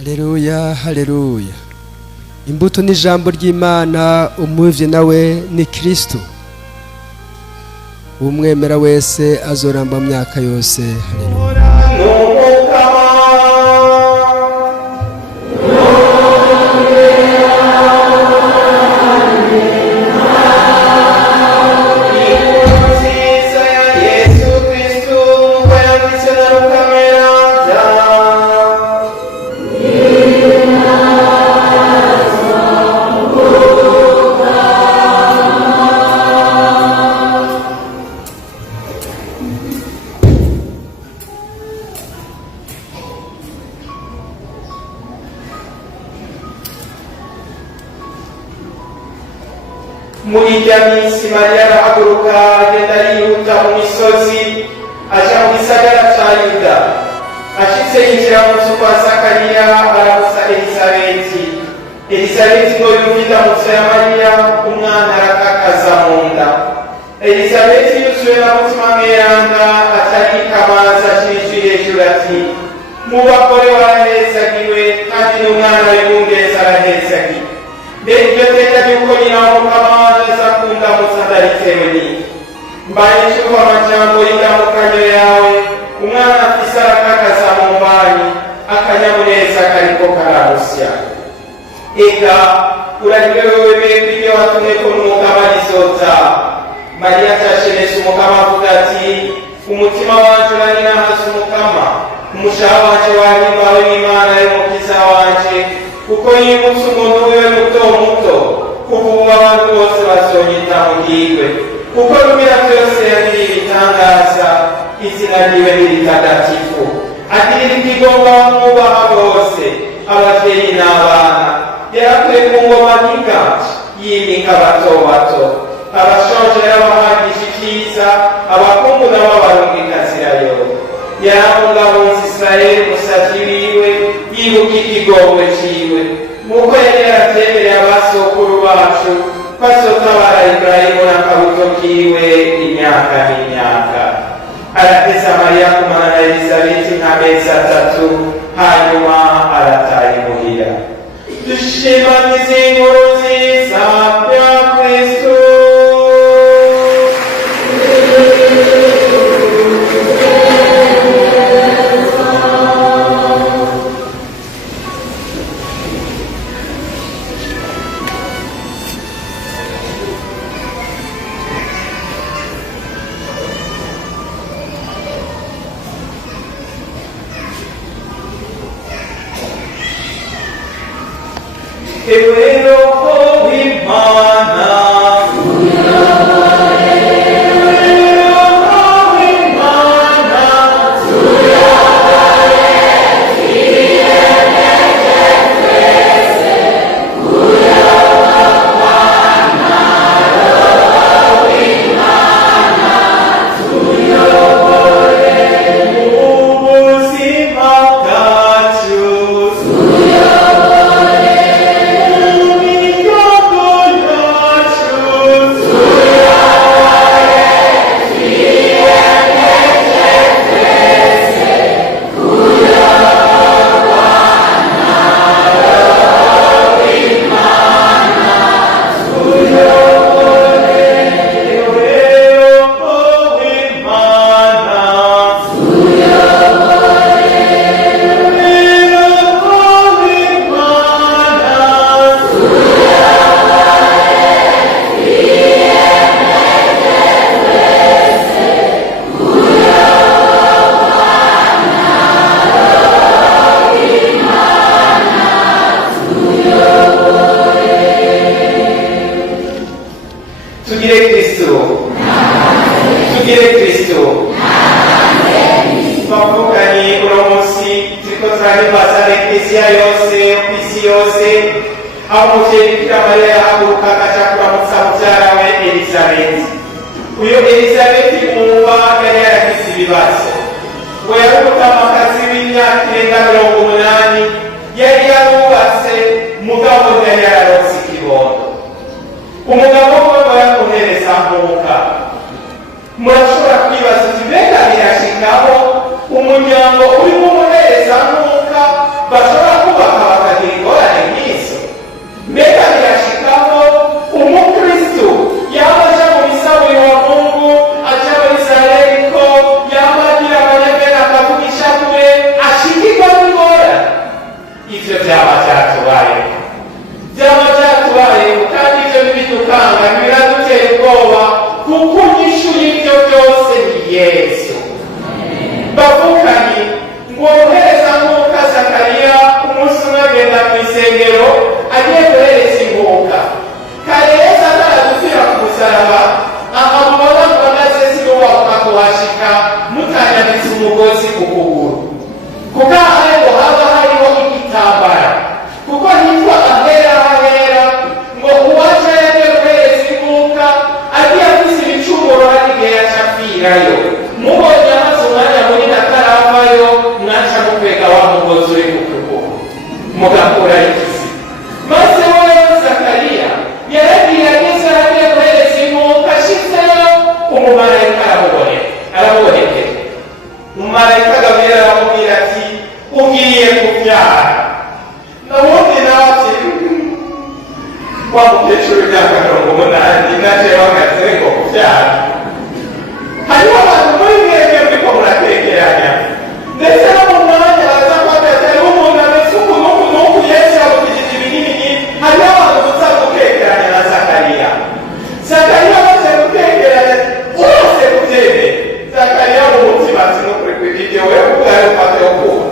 Haleluya, haleluya. Imbuto n'ijambo ry'Imana, umuvye nawe ni Kristo. Umwemera wese azoramba mu myaka yose. Haleluya. Muri irya minsi Mariya arahaguruka agenda yihuta mu misozi aja mu gisagara ca Yuda. Ashitse yinjira mu nzu kwa Zakariya aramusa Elisabeti. Elisabeti ngo yumva indamutso ya Mariya, umwana arakakaza mu nda. Elisabeti yuzuye na mutima mweranda atarika amazi ashirije hejuru ati, mu bagore warahezagiwe kandi n'umwana w'ibungeza arahezagiwe. Mbega iryo teka ry'uko nyina w'Umukama aza kundamutsa ndaritewe n'iki? Mbaye nshuka amajambo y'indamukanyo yawe, umwana afise arakakaza mu mbanyi, akanyamuneza kariko kararusya. Eka uraryohewe wewe kw'iryo watumweko n'Umukama rizotaha. Mariya atashenese Umukama avuga ati, umutima wanje uraninahaza Umukama, umushaha wanje wahimbawe n'Imana y'Umukiza wanje, kuko yibutse umuntu wiwe muto muto, kuko ubu abantu bose bazonyita muhirwe, kuko rumira byose yagiriye ibitangaza, izina ryiwe ni ritagatifu. Agirira ikigongwe abamwubaha bose, abavyeyi n'abana. Yarakuye ku ngoma n'inganji, yimika bato bato. Abashonje yarabahagisha icyiza, abakungu nabo abarungika nzirayo. Yarabungabunze Israeli umusavyi wiwe, yibuka ikigongwe ciwe, nk'uko yari yaratemereye abasokuru bacu ko azotabara Iburahimu n'akabuto kiwe imyaka n'imyaka. Arateza Mariya kumana na Elisabeti nk'amezi 3, hanyuma arataha imuhira. Dushimamize inkuru nziza ya Kristo. Ewe Roho w'Imana, tugire Kristo. Twavuganye uno munsi turiko turahimbaza Ekleziya yose kw'isi yose, aho umuvyeyi Bikira Mariya yahaguruka akaja kuramutsa muvyara we Elisabeti. Uyo Elisabeti mwumva yari yaragize ibibazo, ngo yari umutamakazi w'imyaka irenga 80, yari yarubatse mugabo yari yararonse ikibondo. Umugabo we yamuhereza nkuka. Murashobora kwibaza uti mbega birashikaho umuryango urimo umuhereza nkuka bashobora kubaka byatubayeho, byaba byatubayeho, kandi ibyo ntibidukanga, biradutera ubwoba, kuko inyishu y'ibyo byose ni Yesu. Bavukanye ngo uhereza nk'uka Zakariya umunsi umwe agenda mu isengero agiye guhereza inkuka. Kare Yesu ataradupfira ku musaraba, ahamubona ngo maze sinuwabuka kuhashika mutanyambitse umugozi ku kuguru, kuko ahahe ngo haba hariho igitambara, kuko hitwa ahera hahera, ngo uwaje yagiye guhereza inkuka agiye afise ibicumuro hari igihe yacapfirayo. Mubonye amaze umwanya munini ataravayo, mwaca mukwega wa mugozi uri ku kuguru mugakura ikisi. Maze wewe Zakariya yaragiye ageze agiye guhereza inkuka, ashitseyo umumarayika aramubonekera. Umumarayika Gaburiyeli aramubwira ati ugiye kubyara. Nabundi nawe ati wa mukecuru w'imyaka 80 naje wagaze ngo kubyara. Hariho abantu muri mwebwe muriko muratekeranya, ndetse no mu mwanya baza kwatata hariho umuntu ameze uku n'uku n'uku, Yesu yamuvugije ibinini. Hariho abantu tuza gutekeranya na Zakariya. Zakariya amaze gutekeranya urose kubyemera. Zakariya mu mutima ati nukuri kw'ibyo wewe ubwawe ufate ukuri.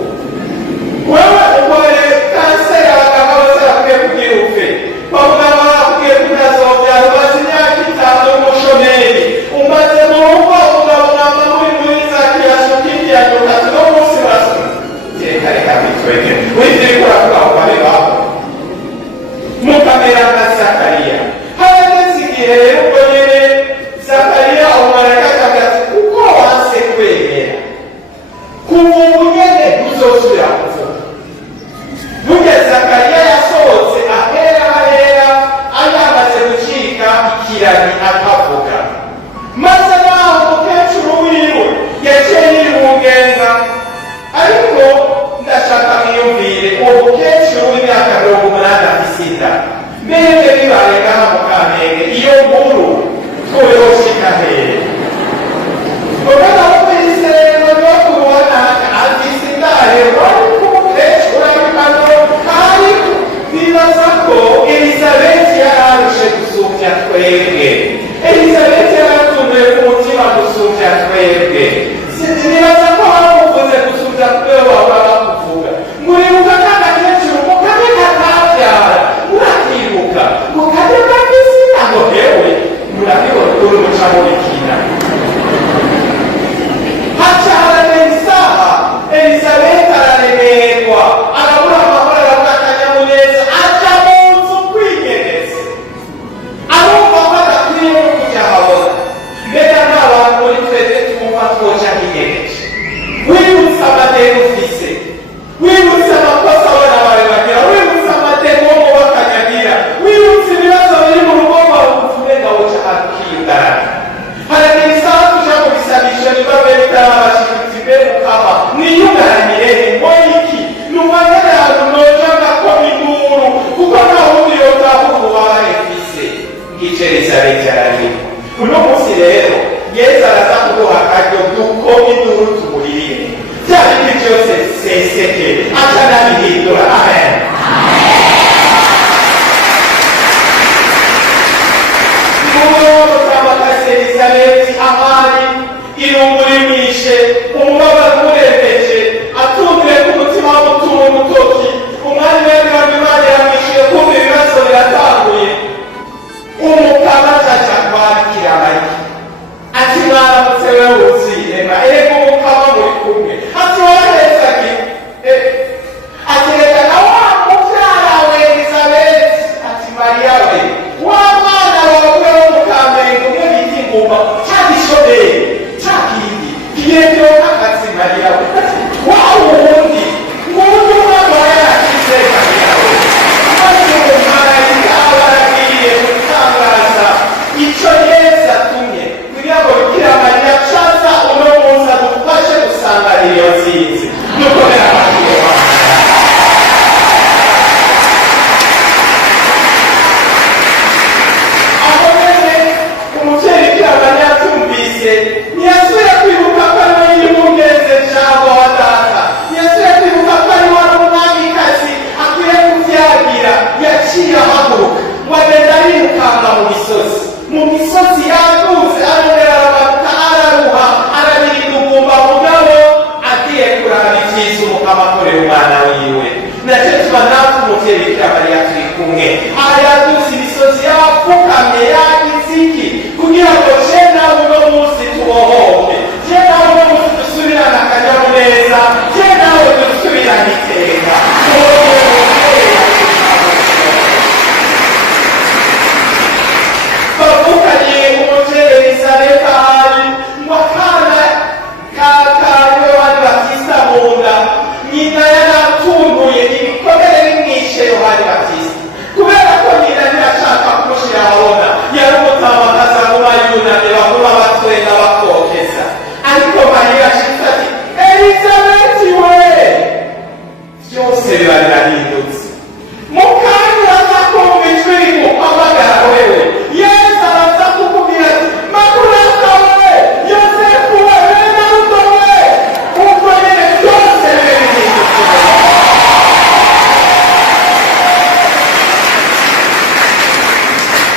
Wewe ukore kanseri abaganga bose bakwiye kugira upfe, bavuga bakwiye kutazobyara, umaze imyaka 5 umushomeri, umaze mu rugo ugabunama muri za kirasi ukikiranya no munsi baso reka bitwege witiri kuravuga ngo barebaho mukamera nka Zakariya. Harageze igihe rero ubwo nyene Zakariya umumarayika akavuga ati kuko wanse kwemera, kuva ubu nyene uzosubira kuvuga. Burya Zakariya yasohotse ahera ahera ayamaze gucika ikirani akavuga. Maze naho umukecuru wiwe yaciye yirungenga, ariko ndashaka mwiyumvire uwo mukecuru w'imyaka 80 afise inda. Mbere bibaye ngaha mu Kamenge iyo nkuru twoyoshika hehe? Ubona ko kwizera no kubona afise inda rero, ariko umukecuru arikano, ariko bibaza ko Elizabeth yararushe gusumvya twebwe. Elizabeth yaratunduye ku mutima gusumvya twebwe. Nibaza ko hamuvuze gusumvya twebwe wahora bakuvuga. Muribuka kandi akecuru mukane katabyara, murakibuka mukane kabisi ntabwo hewe murabibona uri muca mu bikina. Haca haragenda isaha Elizabeth araremerwa, arabura amahoro, arabura akanyamuneza, aja mu nzu kwigeneza, arumva ko adakwiriye no kujya ahabona. Mbega n'abantu muri twese twumva twoja higereje, wibutse amateka ufise, wibutse amakosa abana bawe bagira, wibutse amateka wo mu bakanyagira, wibutse ibibazo biri mu rugo rwawe, uvuga woca ahantu ukiyugarana. Haragera isaha tuja mu bisabisho nibabe bitarabashikitse imbere ukaba niyugaranire iki numva n'abantu noja ngakoma induru, kuko nta wundi yotahura ububabare mfise. Ngice Elizabeth ararira. Uno munsi rero Yesu araza kuduha akaryo dukoma induru tumurire, bya bindi byose seseke aca nabihindura. Amen. Elizabeth ahari irungu rimwishe, umubabaro umurembeje, atumvire ku mutima w'umutungo mutoki. Umwanya w'Imana Imana yamwishuye, kumva ibibazo biratanguye. Umukama acaca kwakira Mariya ati mwaramutse wewe uzirema, erega umukama muri kumwe, ati waraheza ati reka nawe kumwe. Yaduze imisozi yapfukamye yagize iki kugira ngo je nawe uno munsi tubohoke, je nawe uno munsi dusubirane akanyamuneza, je nawe dusubirane iteka. Bavukanye umuvyeyi Elisabeta hari ngo akana kariwe Yohani Batista mu nda, nyina yaratunguye ibikomere bimwishe Yohani Batista, kubera ko nyina ntiyashaka kumushira ahabona, yari umutamakaza muba yunamye baguma batwenga bakokeza. Ariko Mariya ashitse ati Elisabeti we, vyose biba birahindutse. Mukanya uraza kumva ijwi riguhamagara wewe, Yesu araza kukubwira ati Makurata we, Yosefu we, bene Ruto we, ubwo nyene vyose bibe bihindutse.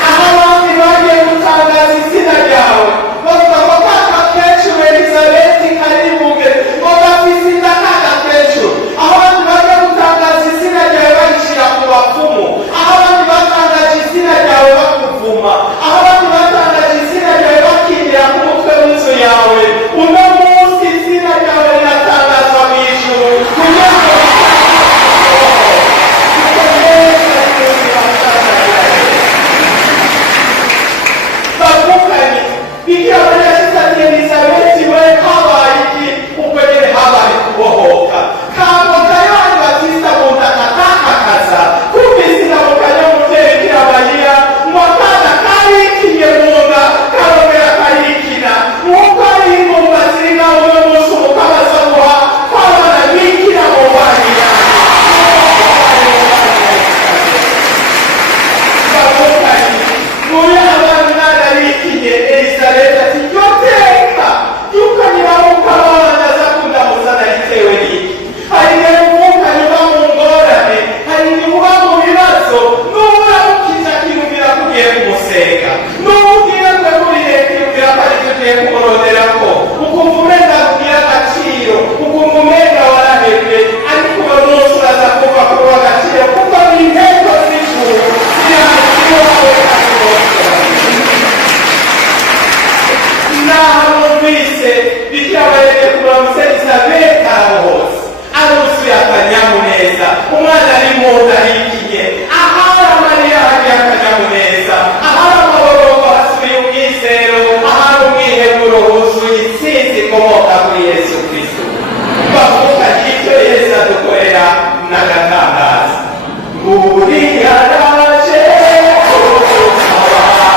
Aho abandi bagiye gutangaza izina ryawe, bavuga ngo ka gakecuru Elisabeti karibuge, ngo gafise inda ka gakecuru. Aho abandi bagiye gutangaza izina ryawe barishira ku bapfumu, aho abandi batangaje izina ryawe bakuvuma, aho abandi batangaje izina ryawe bakindira ku mutwe w'inzu yawe, uno munsi izina ryawe riratangazwa mw'ijuru kugira ngo bavukanye. Bikira Mariya ashitse ati Elisabeti we, habaye iki? Ubwo nyene habaye kubohoka. Kamuka Yohani Batista mu nda kakakaza, kumvise indamukanyo y'umuvyeyi Bikira Mariya, ngo akana karikinye mu nda karongera karikina. Nk'uko ari ingumba ziri ngaho uno munsi umukama aza guha kw'abana bikira mu banira. Bavukanye muri abana umwana bikinye Elisabeti ati ryo teka yuko nyiramuka abana aza kundamuzana ritewe n'iki. Hari igihe umwukanye uba mu ngorane, hari igihe uba mu bibazo, n'ubura mukiza akiyumvira ko ugiye kumusenga, n'ubu ugiye kwegurire akiyumvira ko ari byo ugiye kumuronderako, ukumva umenga kugira agaciro, ukumva umenga warahebwe, ariko uwo munsi uraza kuva kuri uwo agaciro kuko ni inteko z'ijuru ziramukiwe wawe kakibosora. Naho numvise Bikira Mariya kuramutsa Elisabeti aho hose, aruzuye akanyamuneza, umwana ari mu nda yikinye, ahari amarira hagiye akanyamuneza, ahari amaborogo hasubiye umwizero, ahari umwiheburo huzuye intsinzi ikomoka kuri Yesu Kristo. Bavukanye icyo Yesu adukorera n'agatangaza. Uriya araje kudutabara.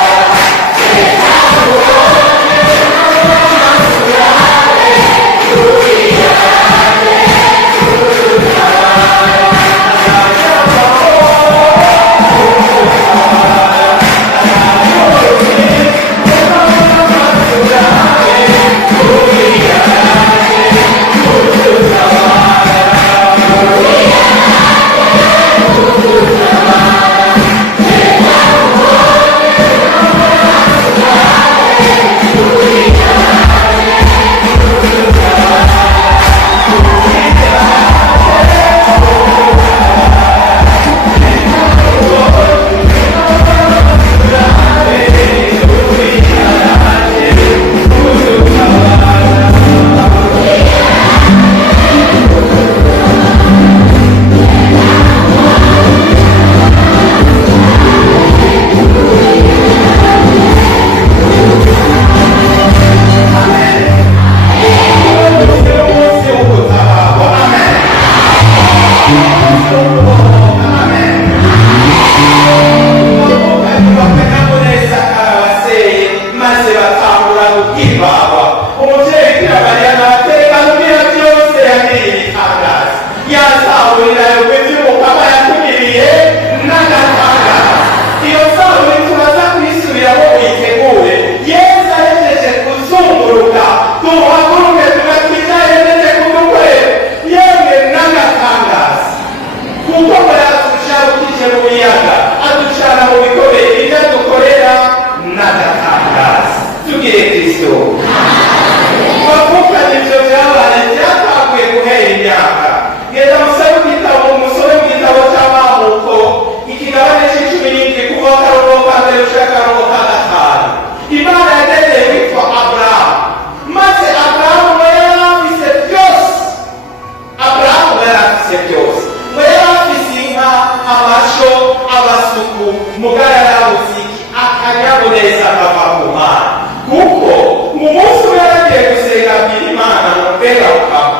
amasho abasuku mugara n'abuziki akanyamuneza kava ku Mana kuko mu munsi umwe yagiye gusenga abwira Imana ngo mbega ukaba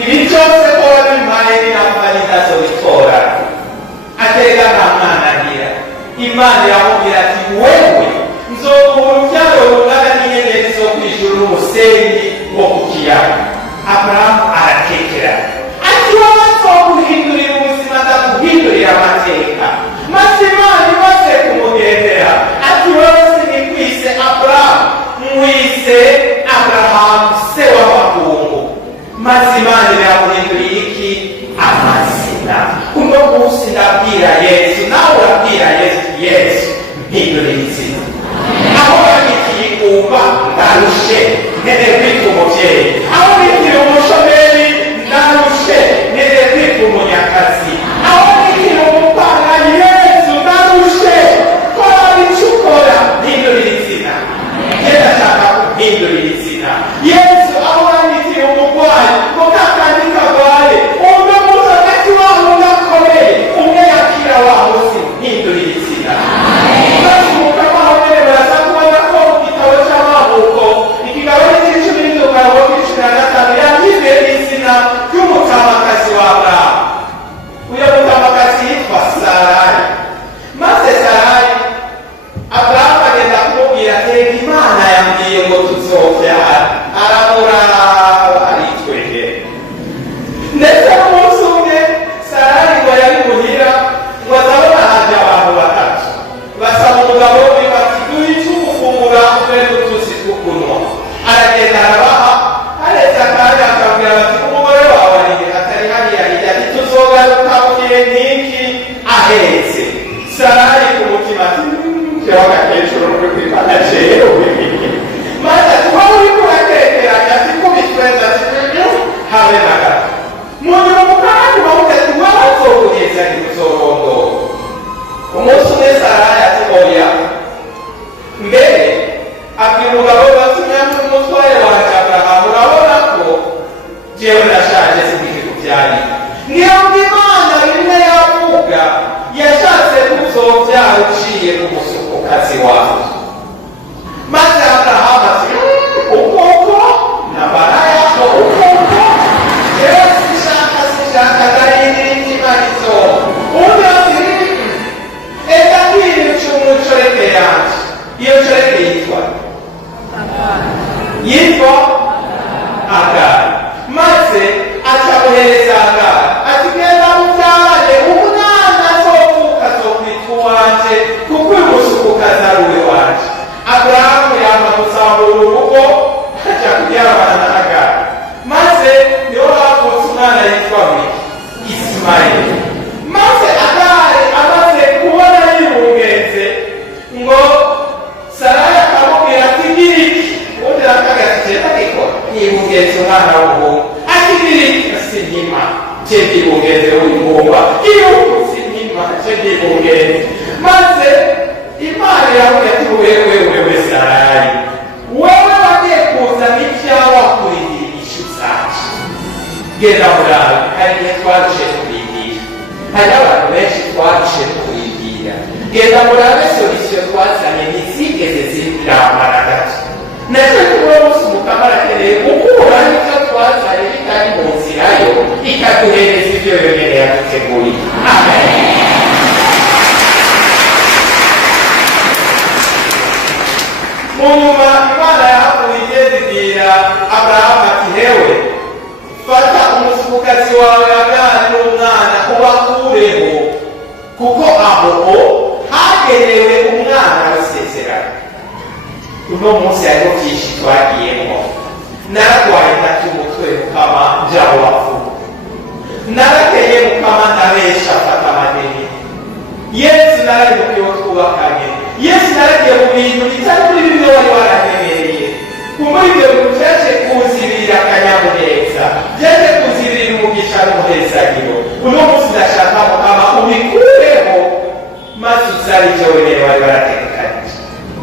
ibi byose kora bimpaye n'intambara ntazobitora atega nta mwana agira Imana iramubwira ati wewe nzoguha urubyaro rungana n'inyenyeri zo kw'ijuru n'umusenyi wo ku kiyaga. Aburahamu aratekera ati wowe nzoguhindurira ubuzima ndaguhindurira amateka maze Imana imaze kumugendera ati wowe sinikwise Aburahamu mwise Aburahamu se w'amakungu maze Imana iramuhindurira iki amazina. Uno munsi ndabwira Yesu nawe urabwira Yesu mpindurira izina aho bagitiye kumva ndarushe nkeneye kwita umubyeyi aho bitiye umushomeri ndarushe nkeneye kwita umunyakazi aho bitiye umupangayi Yesu ndarushe kora icyo ukora mpindurira izina ngenda nshaka kumpindurira izina Yesu aho bitiye umurwayi ngo kakandi karwaye umwe muto hagati waho unakomeye umwe yakira waho si mpindurira izina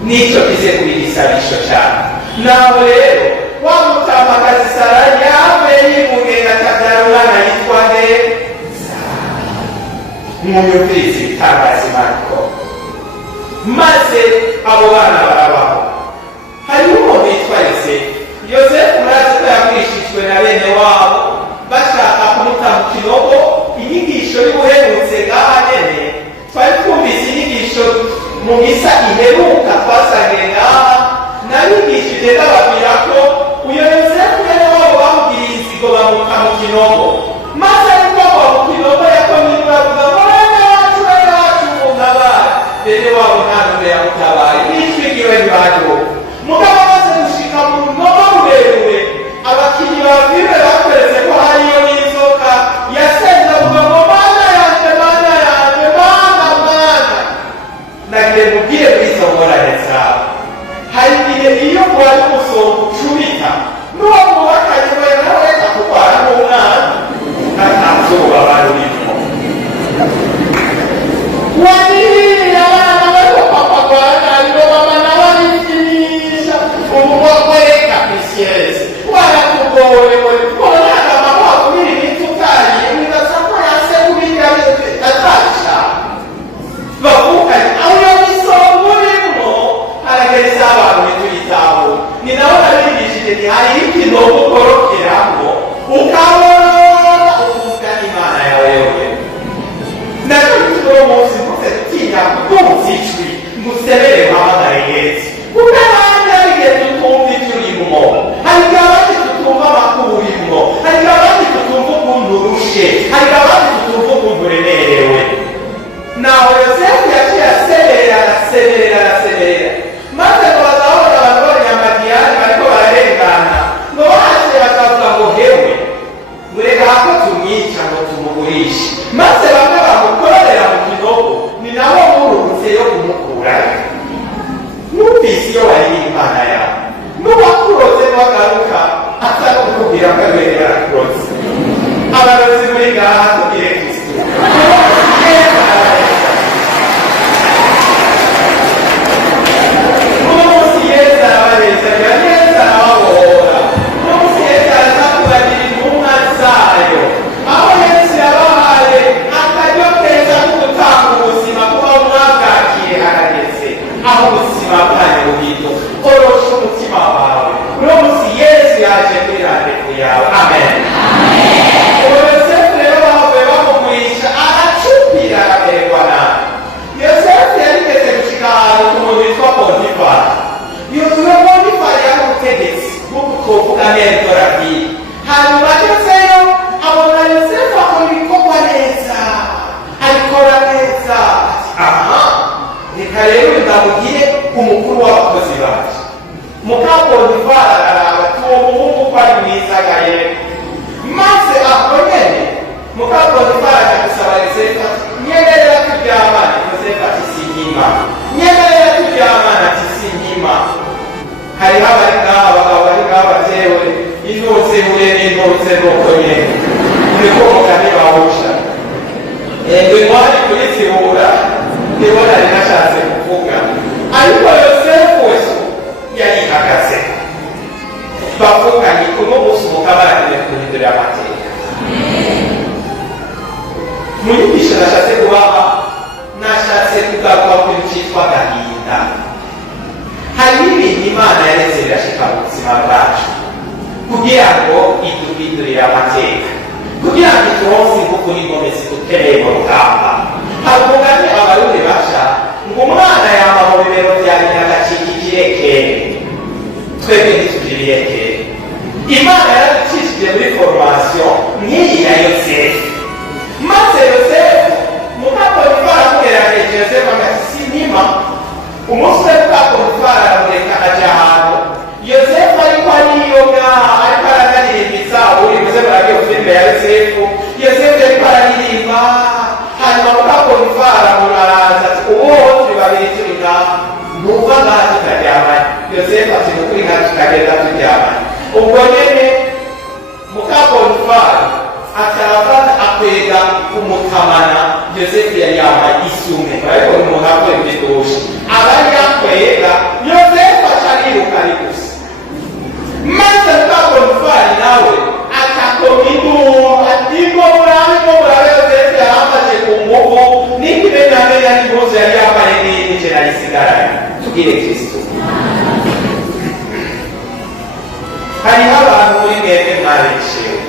Nicho kize kubigisabisho cyane nawe rero wamutamakazi Sara yabe yimugenda kadarura na yitwa nde mwumvirize ibitangaza Imana ikora. Maze abo bana barabaho. Hariho umuntu yitwa Yosefu. Yosefu murazi ko yagurishijwe na bene wabo bashaka kumuta mu kinogo. Inyigisho y'ubuherutse ngaha nyene twari twumvise inyigisho mu misa iheruka twasangiye ngaha, nabigishije ndababwira ko uyo Yosefu bene wabo bamugiriye inzigo bamuta mu kinogo, maze ariko abo mu kinogo yakomeye bavuga ngo bene wacu muntabare. Bene wabo nta n'umwe yamutabaye, nitwigiwe ntibariho. Mugabo amaze gushika mu runogo rurerure, abakinyi ba filime batweretse ko hariyo n'inzoka yasenze avuga ngo mana yanje mana yanje mana mana. Nagire mubwire muri izo ngorane zawe, hari igihe iyo wari umusonga ucumita n'uwo mubakanye we nawe reka kurwara n'umwana ntazuba barurimo. Waniriye abana bariko papa rwanda ngo mama nawe arikinisha umukobwa reka pisiyesi warakugoye koranaga mama kubiri bitutari wibaza ko yase kubirya atasha bavukanye aho iyo misonga urimo haragereza abantu bituyitaho. Ni nawe nabigishije nti hari ikinogo ukorokeramo ukabona uvuga Imana yawe yonyene. Nacyo bituma uwo munsi mvuze gutinya kutumva ijwi ngusebere mpamagare Yesu, kuko abandi hari igihe tutumva ijwi urimo, hari igihe abandi tutumva amakuru urimo, hari igihe abandi tutumva ukuntu urushe, hari igihe abandi tutumva ukuntu uremerewe. Naho Yosefu yaciye araseberera maze ngo bazabona abantu b'abanyamadiyani bariko bararengana, ngo baje bakavuga ngo hewe mureka hako tumwica ngo tumugurishe, maze bamwe bamukorera mu kinogo, ni nabo murutse yo kumukurayo. Numvise iyo wari Imana yawe n'uwakuroze bagaruka asa no kukubwira ko abere yarakuroze. Abarozi muri ngaha tugire Kristo uno munsi Yesu arabanezagira, Yesu arababohora, uno munsi Yesu arazakubagira intumwa zayo, aho Yesu yabahaye akaryo keza ko gutanga ubuzima kuba mwabwakiye harageze aho ubuzima bwanyu buhito. Orosha umutima wawe, uno munsi Yesu yaje kuri randevu yawe. Amen. Yosefu rero bavuye bamugurisha aracupira aramererwa nabi. Yosefu yarigeze gushika ahantu ku muntu witwa Potifari. Uyo Potifari yari umutegetsi nk'uko twovuga neza Rabbi. Hanyuma agezeyo abona Yosefu akora ibikorwa neza, abikora neza. Aha, reka rero ndamugire umukuru w'abakozi bacu. Muka Potifari araraba ati uwo muhungu ko ari mwiza gaye, maze aho nyene muka Potifari akagusaba Yosefu ati nyemerera turyamane. Yosefu ati sinkima. Nyemerera turyamane. Ati sinkima. Hariho abari ngaha, abagabo bari ngaha batewe intuze huye n'intuze nuko nyene niko mugani bawusha ngwe mwari kurizibura nibo nari nashatse kuvuga, ariko Yosefu wesu yarihagaze. Bavuganye uno munsi umugabo aragiye guhindurira amateka. Mu nyigisho nashatse kubaha, nashatse kugaruka ku kintu cyitwa agahinda. Hari ibintu Imana yaretse birashika mu buzima bwacu kugira ngo iduhindurire amateka, kugira ngo ituronse ingufu n'inkomezi dukeneye mu rugamba. Hari umugani abarundi baca ngo umwana yama mu bibero vya nyina agacika ikirekere. Twebwe ntitugira irekere. Imana yaradukishije muri formation nk'iyi ya Yosefu, maze Yosefu muka Potifari amugerageje Yosefu amati sinkima. Umunsi muka Potifari aramureka aja ahantu Yosefu ariko ariyoga, ariko araririmba izaburi. Muze murabiyo filime ya Yosefu. Yosefu ariko araririmba, hanyuma muka Potifari amuraza ati ubu turi babiri turi ngaha, ntuva ngaha tutaryamanye. Yosefu ati nukuri ngaha tukagenda turyamanye. Ubwo nyene muka Potifari atarafata akwega umutamana. Yosefu yari yambaye isume, ariko umuntu akora ibidoshe abari yakwega. Yosefu acariruka ari gusa, maze muka Potifari nawe akakoma induru ati ngo murabe Yosefu yaramfashe ku nguvu n'ikimenyamenya n'impuzu yari yambaye n'ije nayisigaranye. Tugire Kristo. Hariho abantu muri mwebwe mwarishewe,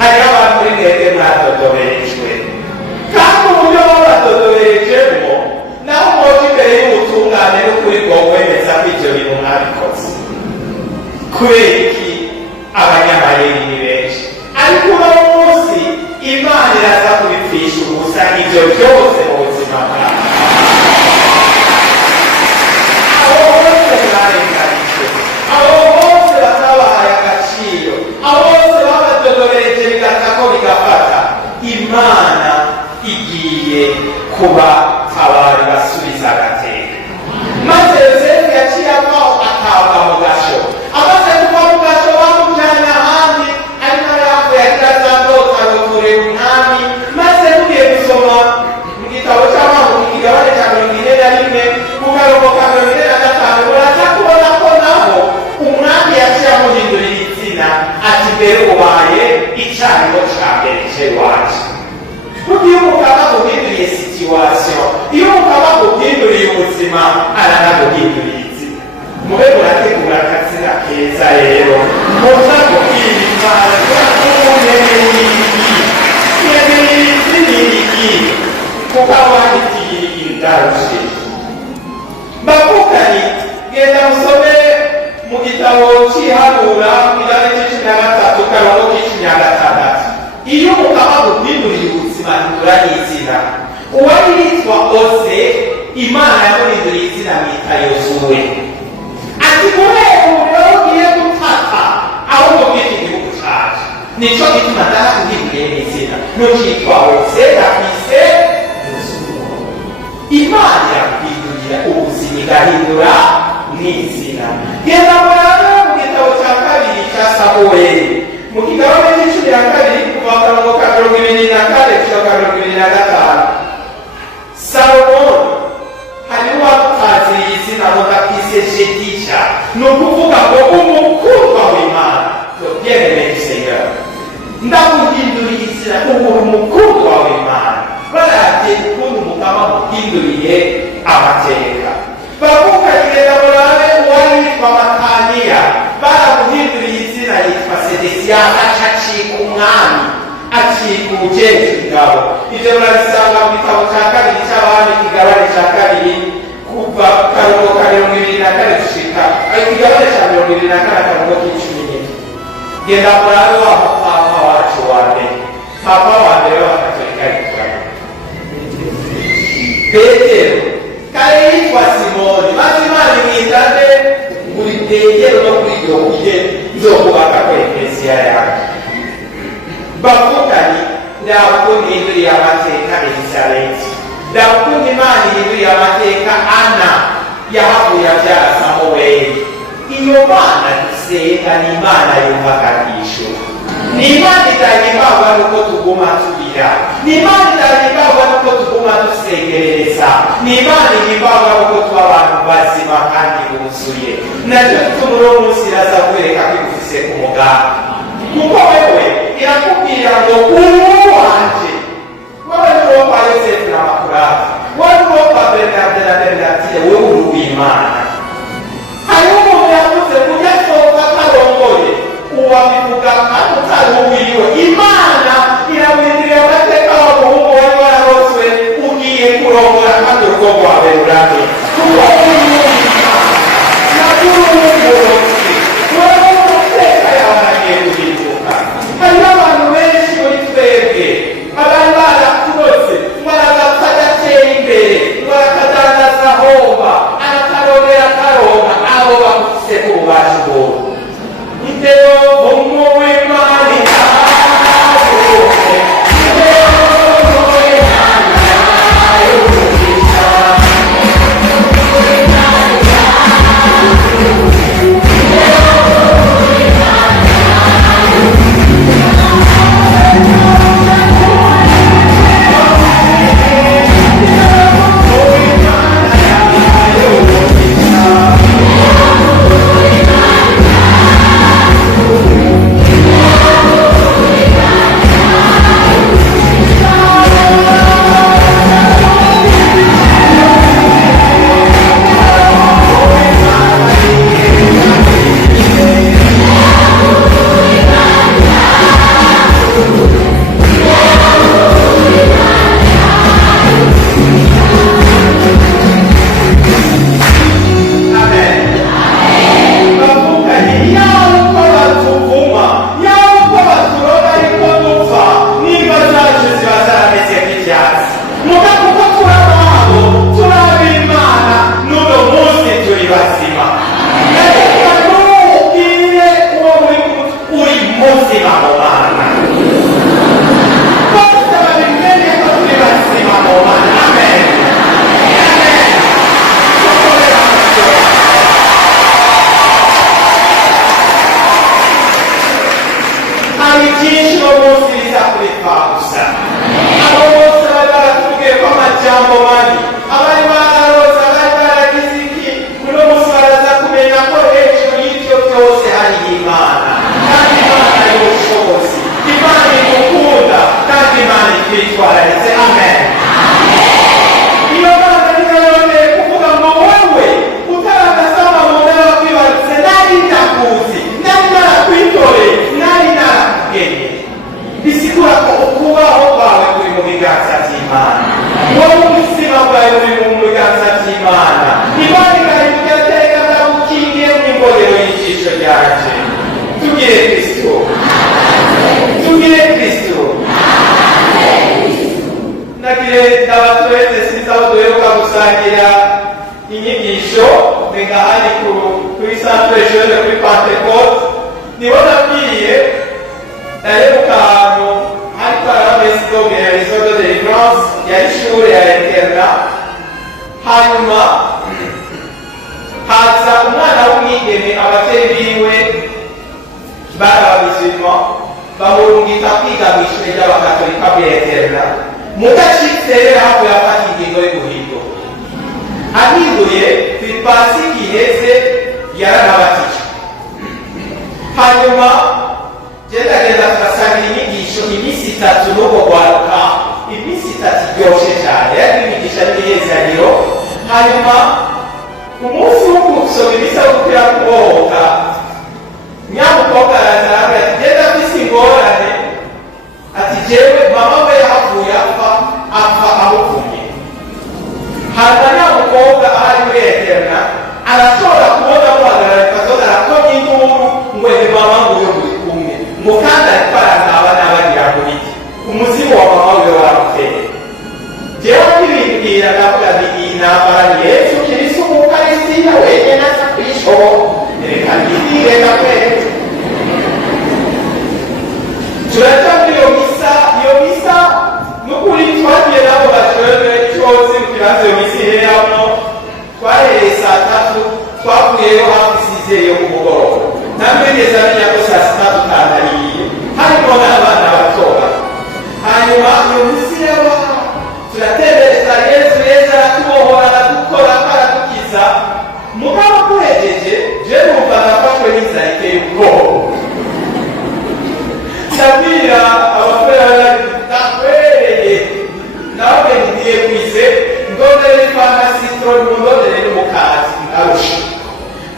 hariho abantu muri mwebwe mwadodoberejwe, kandi uburyo babadodoberejemo naho mwoje imbere y'ubutungane n'ukuri bwo wemeza ko ibyo bintu mwabikoze. Kubera iki? Abanyamayeri ni benshi, ariko uno munsi Imana iraza kubipfisha ubusa ibyo byose mu buzima bwawe. Abo bose barenganijwe, abo bose batabahaye agaciro, abo bose babadodobereje bigatako bigafata, Imana igiye kubatabara basubiza agateka. Maze Yosefu yaciye avaho atabwa mu gasho, amaze kuva mu gasho bamujyanye ahandi, ari nawe yavuye agira azandota agakure umwami. Maze mugiye gusoma mu gitabo cy'Abami ku kigabane cya 41 ku karongo ka 45 muraza kubona ko naho umwami yaciye amuhindurira izina ati mbere ubaye icyariro cya mbere cy'iwacu. Iyo umugabo aguhinduriye situation, iyo umugabo aguhinduriye ubuzima aranaguhinduriye izina. Mube murategura akazina keza rero muza kubwira Imana unemeye iki kuko abanditiye indarushe. Mbavugani genda musome mu gitabo cy'ihanura igane c'13 karongo k'16. Iyo umugabo aguhinduriye ubuzima hinduranye izina. Uwari yitwa Oze, Imana yamuhinduriye izina mwita Yozuwe. Ati kubera umuriro ugiye gutaka ahubwo bw'iki gihugu cyacu, nicyo gituma ndakuhinduriye n'izina ntukitwa Oze yakwise Yozuwe. Imana yakuhindurira ubuzima igahindura n'izina. Genda murabe mu gitabo cya 2 cya Samuweli mu kigabane c'12 kuva akarongo ka 24 kugeza 25. Salomoni hariho uwataziriye izina avuga kwise Jedisha, ni ukuvuga ngo umukundwa w'Imana. Byemeye Seigneur, ndakuhinduriye izina ubu umukundwa w'Imana. Barabye ukuntu umugabo amuhinduriye amateka. Bavuga igenda murabe uwari witwa Mataniya, baramuhinduriye izina yitwa Sedesiya, acacika umwami, acika ubugenzi ingabo. Ibyo murabisanga mu gitabo cya 2 cy'Abami ikigabane cya 2 kuva karongo ka 24 gushika ikigabane cya 24 akarongo k'11. Genda murabe wa papa wacu wa mbere, papa wa mbere w'Abakatolika yitwa Petero, kare yitwa Simoni. Maze Imana imwitane buri Petero no kuri iryo buye nzokubaka ko eklesiya yacu. Bavugani ndakunda ihinduriye amateka Elisabeti, ndakunda Imana ihinduriye amateka Ana yahavuye abyara Samuweli. Iyo Mana dusenga ni Imana yumvakanisho, ni Imana itahimbarwa nuko tuguma tubira, ni Imana itahimbarwa nuko tuguma dusengereza, ni Imana ihimbarwa nuko tuba abantu bazima kandi buzuye. Nacyo gituma uno munsi iraza kwereka ko igufise ku mugambi, kuko wewe irakubwira ngo uri wanje. Wewe ni uwo kwa Yosefu na Makurati, wewe ni uwo kwa Bernarde na Bernardine, wewe uri uw'Imana. Hariho umuntu yavuze kujya sohoka atarongoye, uwabivuga kandi utari uwiwe. Imana iramuhindurira amateka w'umuhungu wari wararoswe ugiye kurongora kandi urugo rwawe rurame, kuko uri uw'Imana nakuri uw'umurozi. Wewe amateka yawe aragiye guhinduka. Hariho abantu benshi muri twebwe abari barakurose baragapfa adatera imbere, barakadandaza ahomba, arakarongera akaronka abo bamufise ku bubasha bwose. Itero umuw'Imana by'Imana. Wowe ubuzima bwawe buri mu biganza by'Imana. Imana ikarinda iteka ndagukingiye mu imbonero y'ijisho ryanjye. Tugire Kristo. Tugire Kristo. Nagire ndabatureze sinzi aho duheruka gusangira inyigisho ngahari kuri centre jeune kuri Pentecote. Niho nabwiye ndaheruka ahantu hari paramesi d'organisation de délivrance yari ishure ya interna. Hanyuma haza umwana w'umwigeme abavyeyi biwe bari ababizima bamurungika kwiga mw'ishure ry'abakatolika muri interna. Mudashitse rero aho yafata ingingo yo guhindura. Ahinduye Pasika iheze yaranabatije. Hanyuma gerageza turasangira inyigisho iminsi 3 n'ubwo rwaruka, iminsi 3 iryoshe cyane yari imigisha n'imihezaniro. Hanyuma umunsi wo gusoma ibisa wo gukira kubohoka nyamukobwa araza ati genda afise ingorane, ati jewe mama we yahavuye apfa amuvuye. Hanyuma nyamukobwa ahari muri interna arashobora kubona muhagarara ikazoza arakomye induru ngo ni mama nguyo muri kumwe ngo kandi ariko arangaba n'abagira ngo iki umuzimu wa mama we waramuteye. Jewe ntibimbwira ndavuga nti iyi ntambara ni Yesu Kristo umukaristiya wenyine aza kuyishoboka. Reka mbibwire ndakwereka. Turaja muri iyo misa n'ukuri twagiye nabo bajene cyose mu kibanza iyo misi ihereramo. Twahereye saa 3 twavuyeyo hafi 6 yo ku mugoroba. Namwe neza menya ko saa 6 tutandariye harimo n'abana batoya. Hanyuma iyo misi yaba turatebereza Yesu aratubohora aradukora aradukiza. Mugabo kuhejeje je numva nafashwe n'inzara iteye ubwoba. Sabira abafera ndakwereye nawe ndiye kwize ndondere ipana citron ndondere n'umukazi arusha.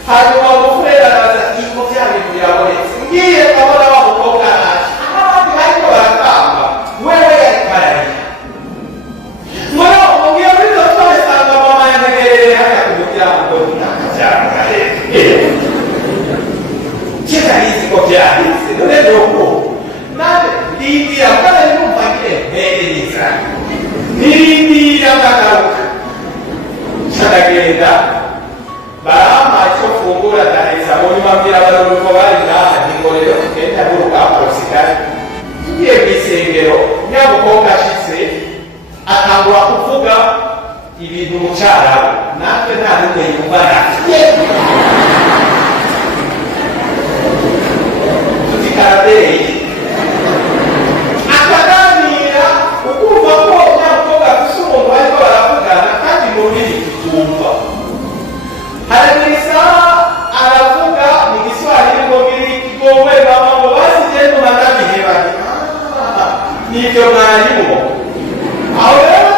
Hanyuma umufera araza iko byabintu birabonetse ngiye kabona wa mukobwa araje abandi bariko baratamba wewe yakarariye mwana umubwiye muri dotore sanga mama yantegereye hariya ku muryango nakabyanga kizarizi ko byahise none nuko nawe ndibwira kandi numva ngire mbere n'inzara nirindira ndagaruka ndagenda barama icyo fungura ndaheza mu nyuma mbwira abantu ko bari ngaha ngo rero tugenda n'urugamba rusigara. Tugiye mu isengero nyamukobwa ashitse atangura kuvuga ibintu mu cyarabu natwe nta n'umwe yumva natwe tutikaradeye akaganira ukumva ko nyamukobwa afise umuntu bariko baravugana kandi mu rurimi tutumva. Haragirisa aravuga mu Giswahili ngo ngiri kigowe mama ngo basije mu mandabiheba nivyo mwarimu. Aho rero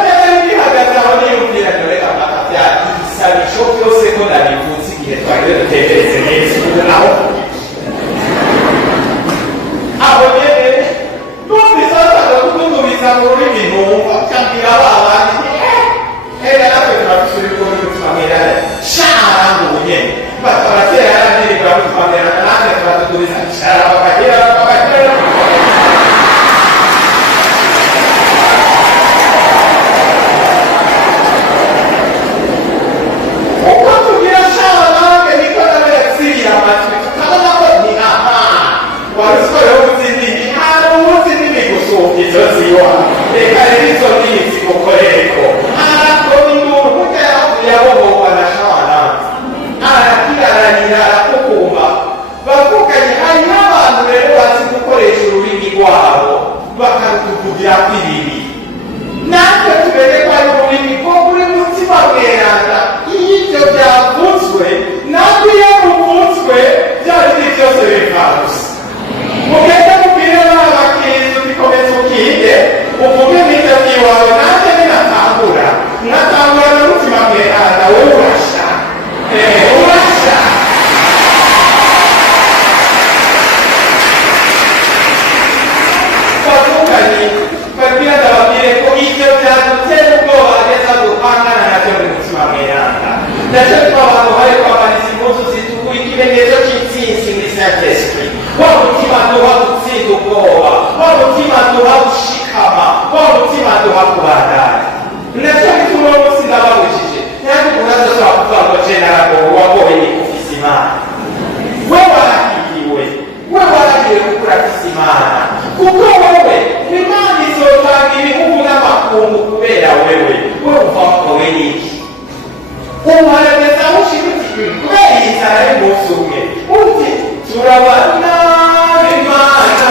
ndi hagati aho niyumvira nyoreka makavya isabisho byose ko ndabivutse igihe twagire dutekereze neza aho aho nyene numvise ataga kududubiza mu rurimi numva cyambwira abandi hera natwe turafise ibikorwa bitwamera shara ngo nyene bataratera yarandiri kwa bitwamera natwe turadudubiza shara bakagira wewe wumva wakowe n'iki uharageza aho ushimutse kubera iyi nzara y'umunsi umwe uti turabana b'Imana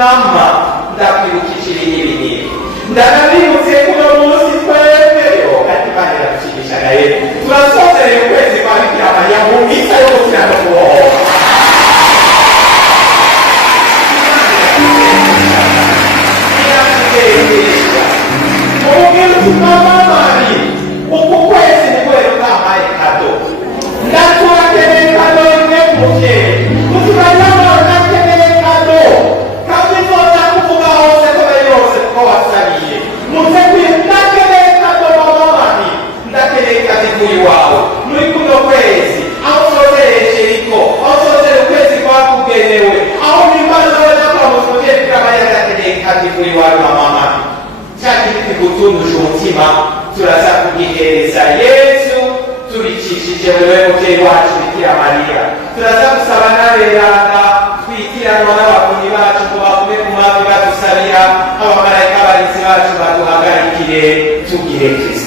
mukama ndakwibukije ibi n'ibi ndanabibutse kuno munsi twebweyo ati Imana iradushyigishaga ye turasozereye ukwezi kwa Bikira Mariya mu misa yo gukira no kubohora umubwira uti mama mari uku kwezi nikuwero kampaye kado ndatubakeneye kado imwe kumuvyeyi mutubayamo ndakeneye kado kandi nzoza kuvuga hose kobe yose kuko wasabiye muteguye ndakeneye kado mama mari ndakeneye kado ivuye iwawe muri kuno kwezi aho usozereye Jeriko aho usozereye ukwezi kwakugenewe aho nimbaza wajya musozeye Bikira ndakeneye kado ivuye iwawe mama mari cyangwa kugutundusha umutima turaza kugihereza Yesu turikishije wewe mubyeyi wacu Bikira Mariya turaza gusaba n'aberanga twitiranwa n'abakunyi bacu ngo bakume ku mavi badusabira abamarayika barinzi bacu baduhagarikire tugire Kristo